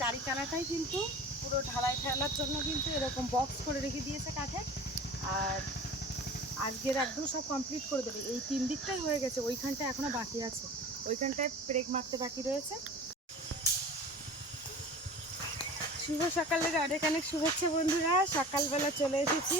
চারিখানাটাই কিন্তু পুরো ঢালাই ফেলার জন্য কিন্তু এরকম বক্স করে রেখে দিয়েছে কাঠের। আর আজকের একদম সব কমপ্লিট করে দেবে। এই 3 দিকটাই হয়ে গেছে, ওইখানটা এখনো বাকি আছে, ওইখানটায় ব্রেক মারতে বাকি রয়েছে। শুভ সকালের অনেক অনেক শুভেচ্ছা বন্ধুরা। সকালবেলা চলে এসেছি,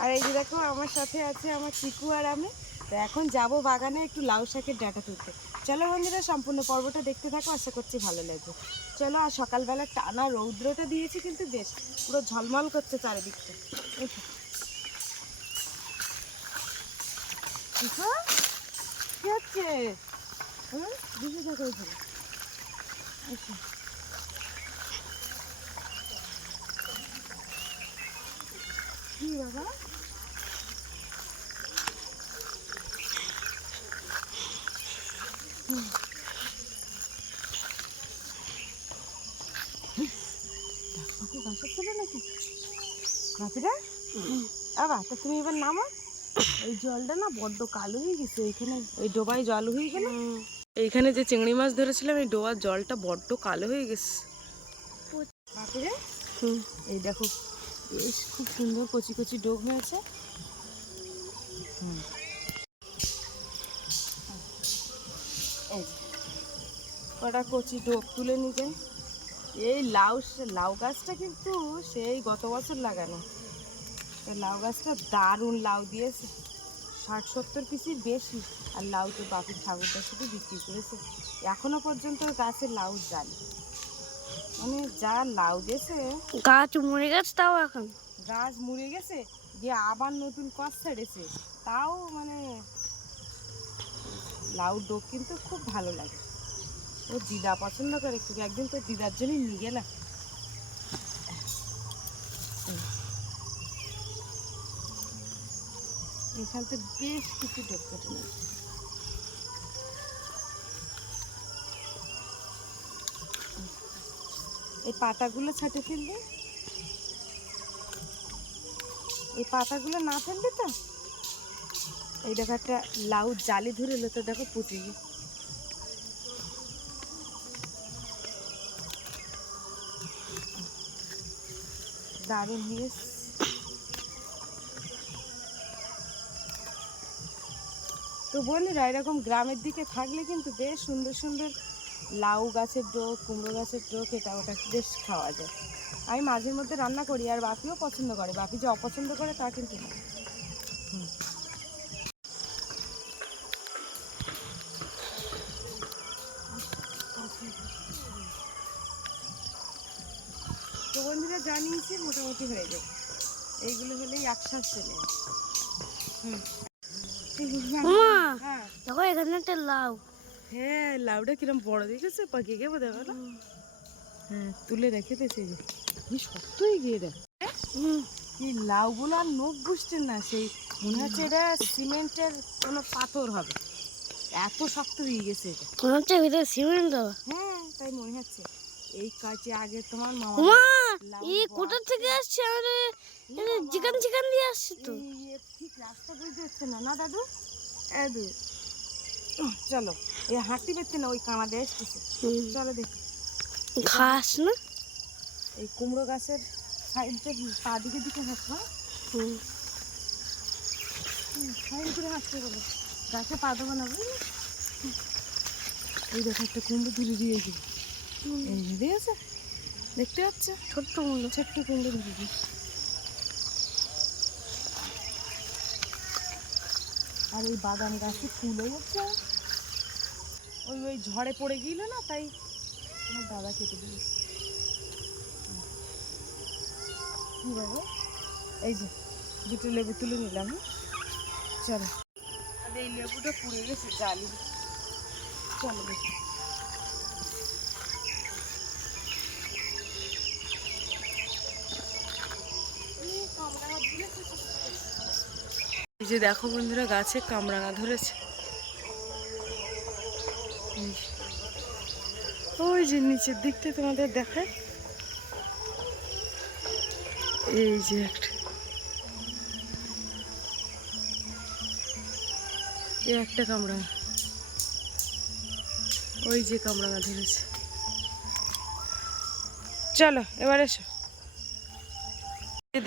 আর এই যে দেখো আমার সাথে আছে আমার চিকু আর আমি। তো এখন যাব বাগানে একটু লাউ শাকের ডাঁটা তুলতে। চলো বন্ধুরা, সম্পূর্ণ পর্বটা দেখতে থাকো, আশা করছি ভালো লাগবে। চলো। আর সকালবেলা টানা রৌদ্রটা দিয়েছে কিন্তু বেশ, পুরো ঝলমল করছে চারিদিকটা। চিকু কি হচ্ছে? বুঝে দেখো এখানে। আচ্ছা কি বাবা? ছিল নাকি বাপিরা? আবার তা তুমি এবার নামো। এই জলটা না বড্ড কালো হয়ে গেছে, এইখানে ওই ডোবায় জল হয়ে গেল। এইখানে যে চিংড়ি মাছ ধরেছিলাম, এই ডোবার জলটা বড্ড কালো হয়ে গেছে বাপিরা। এই দেখো বেশ খুব সুন্দর কচি কচি ডোব হয়েছে। কটা কচি ডোব তুলে নিয়েছেন। এই লাউ গাছটা কিন্তু সেই গত বছর লাগানো। লাউ গাছটা দারুণ লাউ দিয়েছে, 60-70 পিসের বেশি। আর লাউ তো বাপির ঠাকুরদার সাথে বিক্রি করেছে। এখনো পর্যন্ত গাছে লাউ জানি, মানে যা লাউ দিয়েছে। গাছ মরে গেছে, তাও এখন গাছ মরে গেছে, গিয়ে আবার নতুন কষ ছেড়েছে। তাও মানে লাউ ডোক কিন্তু খুব ভালো লাগে। ও দিদা পছন্দ করে খুব, একদিন তো দিদার জন্যই নিয়ে গেলাম। এখান থেকে বেশ কিছু ডোক কেটে নেয়। এই পাতাগুলো ছাটে ফেলবে, এই পাতাগুলো না ফেলবে তো। এই দেখো একটা লাউ জালি ধরে এলো, তো দেখো পুঁতি দারুণ নিয়ে। তো বন্ধুরা, এরকম গ্রামের দিকে থাকলে কিন্তু বেশ সুন্দর সুন্দর লাউ গাছের ডোক, কুমড়ো গাছের ডোক, এটা ওটা বেশ খাওয়া যায়। আমি মাঝের মধ্যে রান্না করি, আর বাপিও পছন্দ করে। বাপি যে অপছন্দ করে তা কিন্তু না। তো বন্ধুরা জানিয়েছি মোটামুটি হয়ে যায়, এইগুলো হলেই একসাথে চলে। হ্যাঁ দেখো এখানে একটা লাউ। হ্যাঁ লাউটা কিরম বড় দেখেছে, পাকিয়ে গেবো দেখো না। হ্যাঁ তুলে রেখে দিয়েছে, কি শক্তই গিয়ে দেখ। এই লাউগুলো আর নখ বুঝছেন না, সেই মনে হচ্ছে এটা সিমেন্টের কোনো পাথর হবে, এত শক্ত হয়ে গেছে এটা। মনে হচ্ছে ভিতরে সিমেন্ট দেওয়া। হ্যাঁ তাই মনে হচ্ছে। এই কাছে আগে তোমার মামা এই কোথা থেকে আসছে? আরে চিকেন চিকেন দিয়ে আসছে তো। ঠিক রাস্তা বুঝতে হচ্ছে না, না দাদু? দাদু চলো, এই হাঁটতে পারছে না, ওই কানাডে এসতেছে। চলো দেখি ঘাস না, এই কুমড়ো গাছের সাইডটা পা দিকে দিকে হাঁটবা। সাইড করে হাঁটতে বলো, গাছে পা দেবো না বুঝলি। এই দেখো একটা কুমড়ো তুলে দিয়েছি, এই দিয়েছে দেখতে পাচ্ছ, ছোট্ট কুমড়ো, ছোট্ট কুমড়ো তুলে দিয়েছি। আর এই বাদাম গাছে ফুলও হচ্ছে, ওই ওই ঝড়ে পড়ে গিয়েছিল না, তাই আমার দাদা কেটে দিয়েছে। কি বাবা, এই যে দুটো লেবু তুলে নিলাম। চলো, আর এই লেবুটা পুড়ে গেছে জালি। চলো দেখি। এই যে দেখো বন্ধুরা, গাছে কামরাঙা ধরেছে। ওই যে নিচের দিকটা তোমাদের দেখায়, এই যে একটা কামরাঙা, ওই যে কামরাঙা ধরেছে। চলো এবার এসো।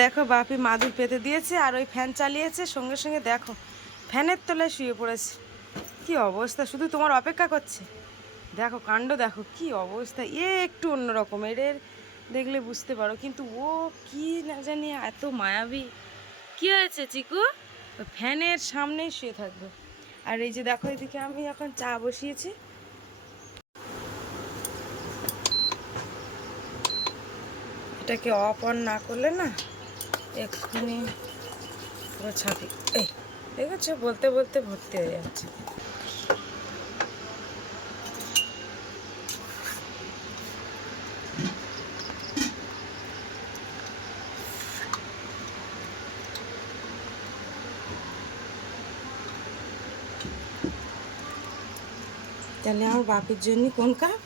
দেখো বাপি মাদুর পেতে দিয়েছে আর ওই ফ্যান চালিয়েছে, সঙ্গে সঙ্গে দেখো ফ্যানের তলায় শুয়ে পড়েছে। কি অবস্থা, শুধু তোমার অপেক্ষা করছে। দেখো কাণ্ড, দেখো কি অবস্থা। একটু অন্যরকম, এর দেখলে বুঝতে পারো, কিন্তু ও কি না জানি এত মায়াবী। কি হয়েছে চিকু? ফ্যানের সামনেই শুয়ে থাকবে। আর এই যে দেখো এদিকে আমি এখন চা বসিয়েছি। এটাকে অফ অন না করলে না এক্ষুনি পুরো ছাপি। এই দেখেছো, বলতে বলতে ভর্তি হয়ে যাচ্ছে। তাহলে আমার বাপির জন্য কোন কাপ?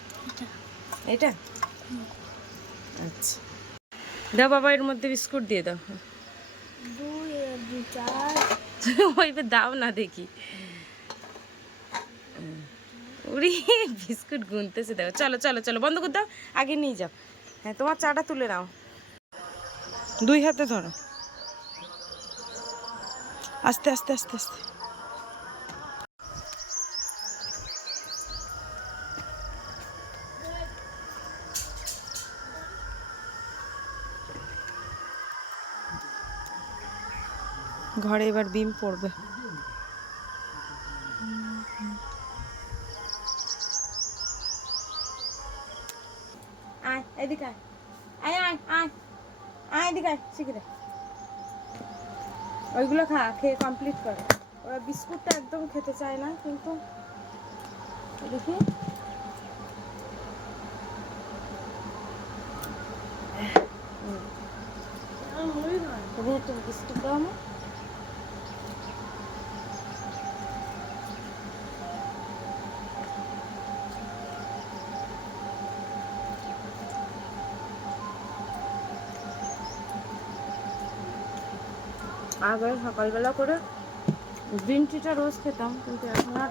এটা। আচ্ছা দাও বাবা, এর মধ্যে বিস্কুট দিয়ে দাও। 2 4 ওইভাবে দাও না দেখি। উড়ি বিস্কুট গুনতেছে, দেখো। চলো চলো চলো, বন্ধ করে দাও, আগে নিয়ে যাও। হ্যাঁ তোমার চাটা তুলে নাও, 2 হাতে ধরো, আস্তে আস্তে আস্তে আস্তে। ঘরে এবার বিম পড়বে। আয় এদিকে আয়, আয় আয় আয় আয় এদিকে আয়, শিখে ওইগুলো খা, খেয়ে কমপ্লিট কর। ওরা বিস্কুটটা একদম খেতে চায় না, কিন্তু দেখি তুমি একটা বিস্কুট দাও আমার। আগে সকালবেলা করে গ্রিন টিটা রোজ খেতাম, কিন্তু এখন আর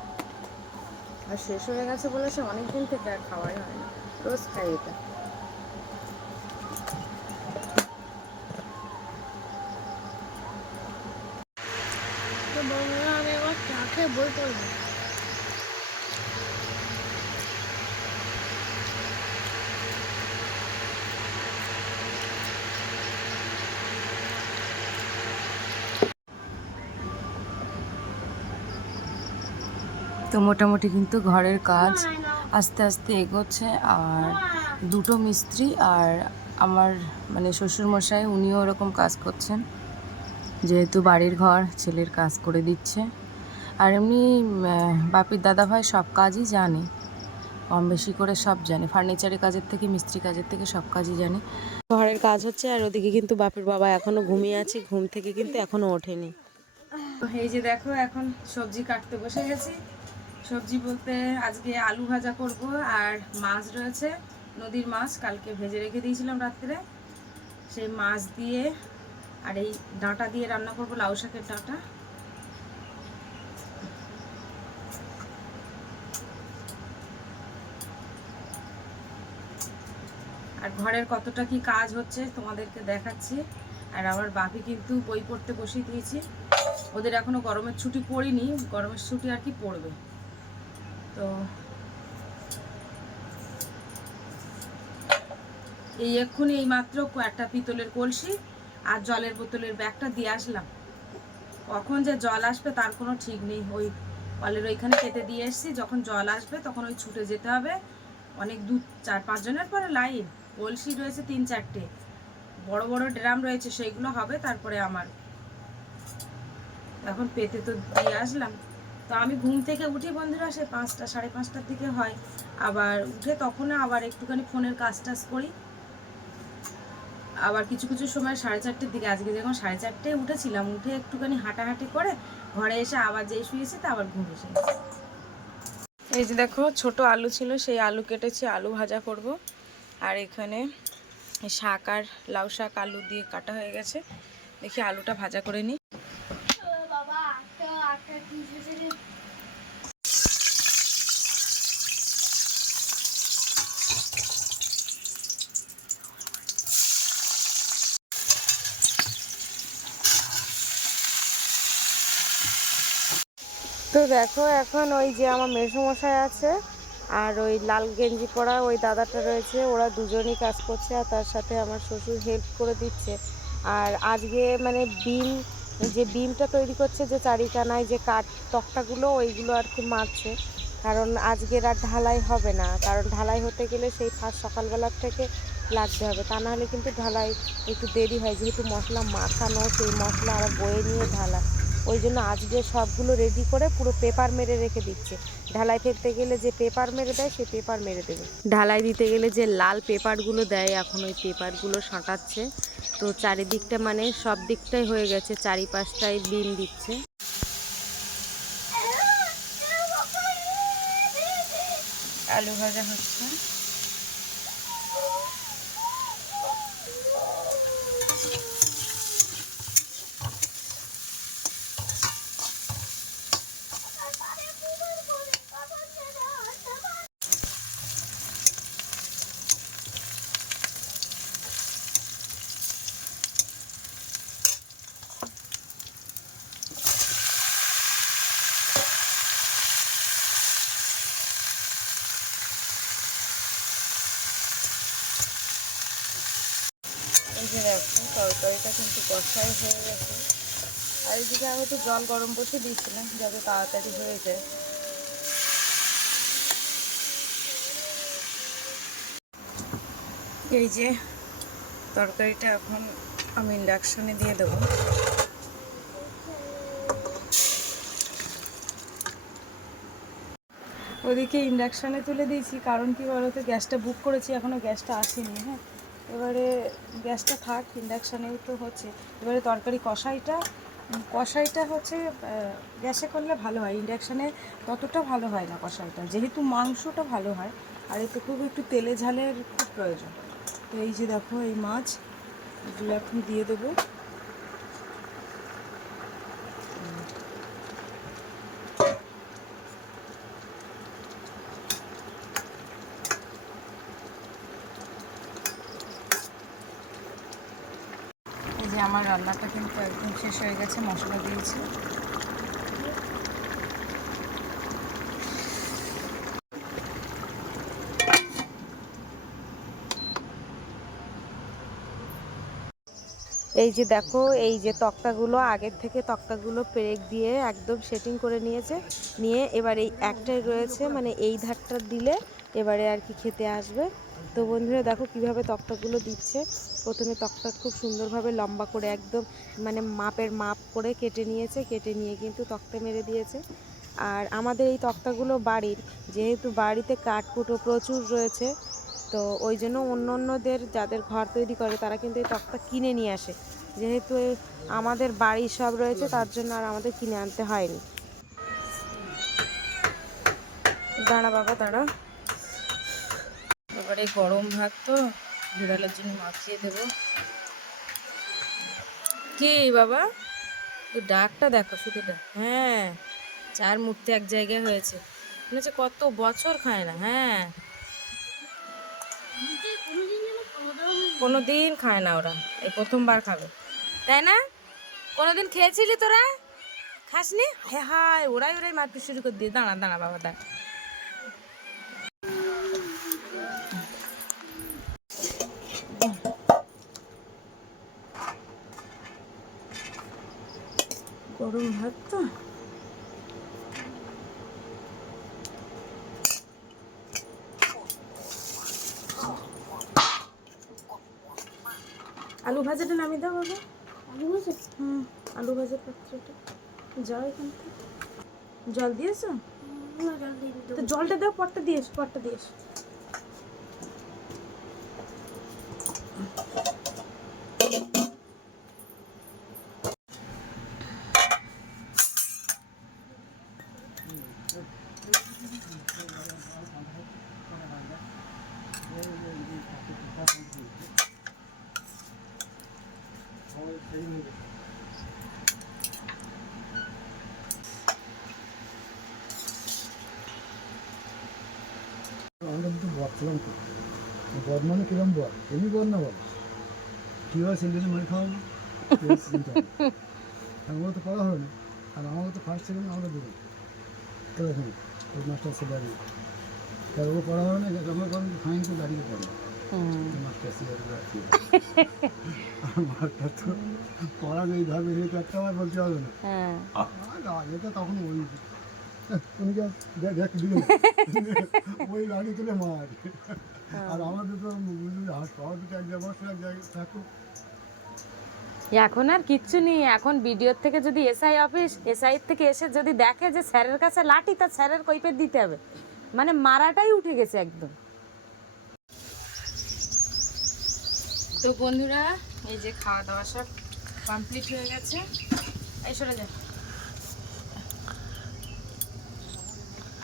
শেষ হয়ে গেছে বলে সে অনেকদিন থেকে আর খাওয়াই হয় না। রোজ খাই এটা। তো বন্ধুরা, আমি আবার চা খেয়ে বই পড়বো। তো মোটামুটি কিন্তু ঘরের কাজ আস্তে আস্তে এগোচ্ছে। আর 2টো মিস্ত্রি আর আমার মানে শ্বশুরমশাই, উনিও ওরকম কাজ করছেন, যেহেতু বাড়ির ঘর, ছেলের কাজ করে দিচ্ছে। আর এমনি বাপির দাদাভাই সব কাজই জানে, কম বেশি করে সব জানে, ফার্নিচারের কাজের থেকে মিস্ত্রি কাজের থেকে সব কাজই জানে। ঘরের কাজ হচ্ছে, আর ওদিকে কিন্তু বাপির বাবা এখনও ঘুমিয়ে আছে, ঘুম থেকে কিন্তু এখনও ওঠেনি। এই যে দেখো এখন সবজি কাটতে বসে গেছি। সবজি বলতে আজকে আলু ভাজা করব, আর মাছ রয়েছে, নদীর মাছ, কালকে ভেজে রেখে দিয়েছিলাম রাত্রে, সেই মাছ দিয়ে আর এই ডাঁটা দিয়ে রান্না করব, লাউ শাকের ডাঁটা। আর ঘরের কতটা কি কাজ হচ্ছে তোমাদেরকে দেখাচ্ছি। আর আমার বাপি কিন্তু বই পড়তে বসিয়ে দিয়েছি, ওদের এখনো গরমের ছুটি পড়েনি, গরমের ছুটি আর কি পড়বে। তো এই এক্ষুনি এই মাত্র একটা পিতলের কলসি আর জলের বোতলের ব্যাগটা দিয়ে আসলাম। কখন যে জল আসবে তার কোনো ঠিক নেই। ওই কলের ওইখানে পেতে দিয়ে এসছি, যখন জল আসবে তখন ওই ছুটে যেতে হবে। অনেক দূর, 4-5 জনের পরে লাইন। কলসি রয়েছে 3-4টে, বড় বড় ড্রাম রয়েছে, সেইগুলো হবে তারপরে আমার। এখন পেতে তো দিয়ে আসলাম। তো আমি ঘুম থেকে উঠি বন্ধুরা সে 5টা 5:30টার দিকে হয়। আবার উঠে তখন আবার একটুখানি ফোনের কাজ টাজ করি। আবার কিছু কিছু সময় 4:30টার দিকে, আজকে যখন 4:30টায় উঠেছিলাম, উঠে একটুখানি হাঁটাহাঁটি করে ঘরে এসে আবার যেই শুয়েছি তা আবার ঘুম এসে গেছে। এই যে দেখো ছোট আলু ছিল, সেই আলু কেটেছি, আলু ভাজা করব। আর এখানে শাক আর লাউ শাক আলু দিয়ে কাটা হয়ে গেছে, দেখি আলুটা ভাজা করে নিই। তো দেখো এখন ওই যে আমার মেসোমশাই আছে আর ওই লাল গেঞ্জি পরা ওই দাদাটা রয়েছে, ওরা দুজনই কাজ করছে আর তার সাথে আমার শ্বশুর হেল্প করে দিচ্ছে। আর আজকে মানে যে বিমটা তৈরি করছে, যে চারিকানায় যে কাঠ তক্তাগুলো ওইগুলো আর কি মারছে, কারণ আজকের আর ঢালাই হবে না, কারণ ঢালাই হতে গেলে সেই ফার্স্ট সকালবেলার থেকে লাগতে হবে, তা নাহলে কিন্তু ঢালাই একটু দেরি হয়, যেহেতু মশলা মাখানো, সেই মশলা আরও বয়ে নিয়ে ঢালা, ওই জন্য আজকে সবগুলো রেডি করে পুরো পেপার মেরে রেখে দিচ্ছে। ঢালাই ফেলতে গেলে যে পেপার মেরে দেয় সেই পেপার মেরে দেবে, ঢালাই দিতে গেলে যে লাল পেপারগুলো দেয় এখন ওই পেপারগুলো সাঁটাচ্ছে। তো চারিদিকটা মানে সব দিকটাই হয়ে গেছে, চারিপাশটাই বিম দিচ্ছে। আলু ভাজা হচ্ছে। এই যে দেখো তরকারিটা কিন্তু কষাই হয়ে গেছে, আর এদিকে আমি একটু জল গরম বসে দিয়েছিলাম যাতে তাড়াতাড়ি হয়ে যায়। এই যে তরকারিটা এখন আমি ইন্ডাকশনে দিয়ে দেবো। ওদিকে ইন্ডাকশানে তুলে দিয়েছি, কারণ কি বলতো, গ্যাসটা বুক করেছি, এখনও গ্যাসটা আসেনি। হ্যাঁ, এবারে গ্যাসটা থাক, ইন্ডাকশানেই তো হচ্ছে। এবারে তরকারি কষাইটা হচ্ছে গ্যাসে করলে ভালো হয়, ইন্ডাকশানে ততটা ভালো হয় না কষাইটা, যেহেতু মাংসটা ভালো হয়, আর এতে খুব একটু তেলে ঝালের খুব প্রয়োজন। তো এই যে দেখো এই মাছ, এগুলো এখন দিয়ে দেবো। এই যে আমার রান্নাটা কিন্তু একদম শেষ হয়ে গেছে, মশলা দিয়েছি। এই যে দেখো, এই যে তক্তাগুলো আগের থেকে তক্তাগুলো পেরেক দিয়ে একদম সেটিং করে নিয়ে এবার এই একটাই রয়েছে, মানে এই ধারটা দিলে এবারে আর কি খেতে আসবে। তো বন্ধুরা দেখো কিভাবে তক্তাগুলো দিচ্ছে। প্রথমে তক্তা খুব সুন্দরভাবে লম্বা করে একদম মানে মাপ করে কেটে নিয়ে কিন্তু তক্তা মেরে দিয়েছে। আর আমাদের এই তক্তাগুলো বাড়ির, যেহেতু বাড়িতে কাঠকুটো প্রচুর রয়েছে, তো ওই জন্য অন্যদের যাদের ঘর তৈরি করে তারা কিন্তু এই তক্তা কিনে নিয়ে আসে, যেহেতু আমাদের বাড়ি সব রয়েছে তার জন্য আর আমাদের কিনে আনতে হয়নি। দাঁড়া বাবা দাঁড়া, এবারে গরম ভাত তো বিড়ালের জন্য মাখিয়ে দেবো। কি বাবা, ডাকটা দেখো শুধু ডাক। হ্যাঁ, চার মূর্তি এক জায়গায় হয়েছে, মনে হচ্ছে কত বছর খায় না। হ্যাঁ, কোনোদিন খায় না ওরা, এই প্রথমবার খাবে, তাই না? কোনোদিন খেয়েছিলি তোরা? খাসনি? হ্যাঁ হায়, ওরাই মারতে শুরু করে দিয়ে। দাঁড়া দাঁড়া বাবা দাঁড়া। গরম ভাত তো, আলু ভাজাটা নামিয়ে দাও বাবা। আলু ভাজা? হুম, আলু ভাজার পাত্রটা যাও এখান থেকে। জল দিয়েছো? তো জলটা দাও, পটটা দিয়েছ। আমরা দুটো বদ ছিলাম তো, বদ মানে কিরম বদ, এমনি বদ না বল কীভাবে সিন্ডেলে মারি খাওয়াবো, আমারও তো পড়া হবে না, আর আমারও তো ফার্স্ট সেকেন্ড আমরা দেবো। করে শুনি ওই মাস্টার সে দাঁড়িয়ে তার ও পড়া হবে না জমা করেন ফাইন তো দাঁড়িয়ে পড়ে মাস্টার সে আর মাস্টার তো পড়া নেই ধরবে এই একটা আমার বলতে হবে না হ্যাঁ এটা তখন ওই উনি দেখ দিল ওই লাড়ি তুলে মার আর আমাদের তো হাসপাতাল এক জায়গায় বসে এক জায়গায় থাকুক এখন আর কিচ্ছু নেই, এখন ভিডিওর থেকে যদি এসআই অফিস এসআই থেকে এসে যদি দেখে যে স্যারের কাছে লাঠি, তার স্যারের কৈফিয়ত দিতে হবে, মানে মারাটাই উঠে গেছে একদম। তো বন্ধুরা এই যে খাওয়া দাওয়া সব কমপ্লিট হয়ে গেছে, এই সরে যা,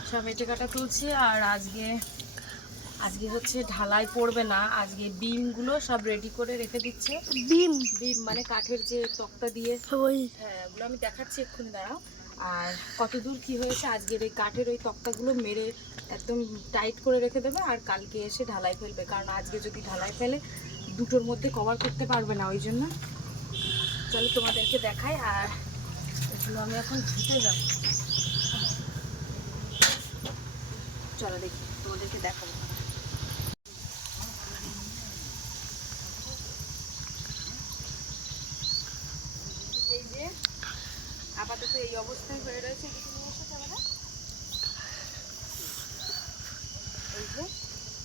সব এটে কাটা তুলছি। আর আজকে হচ্ছে ঢালাই পড়বে না, আজকে বিমগুলো সব রেডি করে রেখে দিচ্ছে। বিম বিম মানে কাঠের যে তক্তা দিয়ে, ওই হ্যাঁ ওগুলো আমি দেখাচ্ছি এক্ষুনি, দাঁড়াও। আর কতদূর কি হয়েছে আজকের এই কাঠের ওই তক্তাগুলো মেরে একদম টাইট করে রেখে দেবে, আর কালকে এসে ঢালাই ফেলবে, কারণ আজকে যদি ঢালাই ফেলে দুটোর মধ্যে কভার করতে পারবে না, ওই জন্য। চলো তোমাদেরকে দেখাই। আর এগুলো আমি এখন ধুতে যাব, চলো দেখি তোমাদেরকে দেখাবো। এই যে আপাতত এই অবস্থায় হয়ে রয়েছে, কিছু নিয়ে এসে ক্যামেরা। এই যে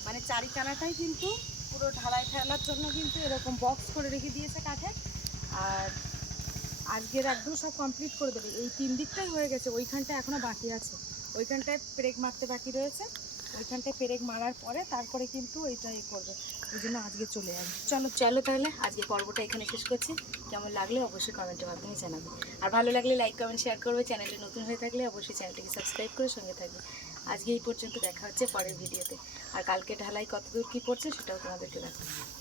মানে চারিখানাটাই কিন্তু পুরো ঢালাই ফেলার জন্য কিন্তু এরকম বক্স করে রেখে দিয়েছে কাঠে। আর আজকের একদম সব কমপ্লিট করে দেবে, এই 3 দিকটাই হয়ে গেছে, ওইখানটা এখনো বাকি আছে, ওইখানটায় পেরেক মারতে বাকি রয়েছে, ওইখানটায় পেরেক মারার পরে তারপরে কিন্তু এইটা করবে, ওই জন্য আজকে চলে যাবে। চলো তাহলে আজকে পর্বটা এখানে শেষ করছি। কেমন লাগলে অবশ্যই কমেন্টের মাধ্যমে জানাবে, আর ভালো লাগলে লাইক কমেন্ট শেয়ার করবে, চ্যানেলে নতুন হয়ে থাকলে অবশ্যই চ্যানেলটিকে সাবস্ক্রাইব করে সঙ্গে থাকবে। আজকে এই পর্যন্ত, দেখা হচ্ছে পরের ভিডিওতে। আর কালকে ঢালাই কতদূর কী পড়ছে সেটাও তোমাদেরকে দেখাবো।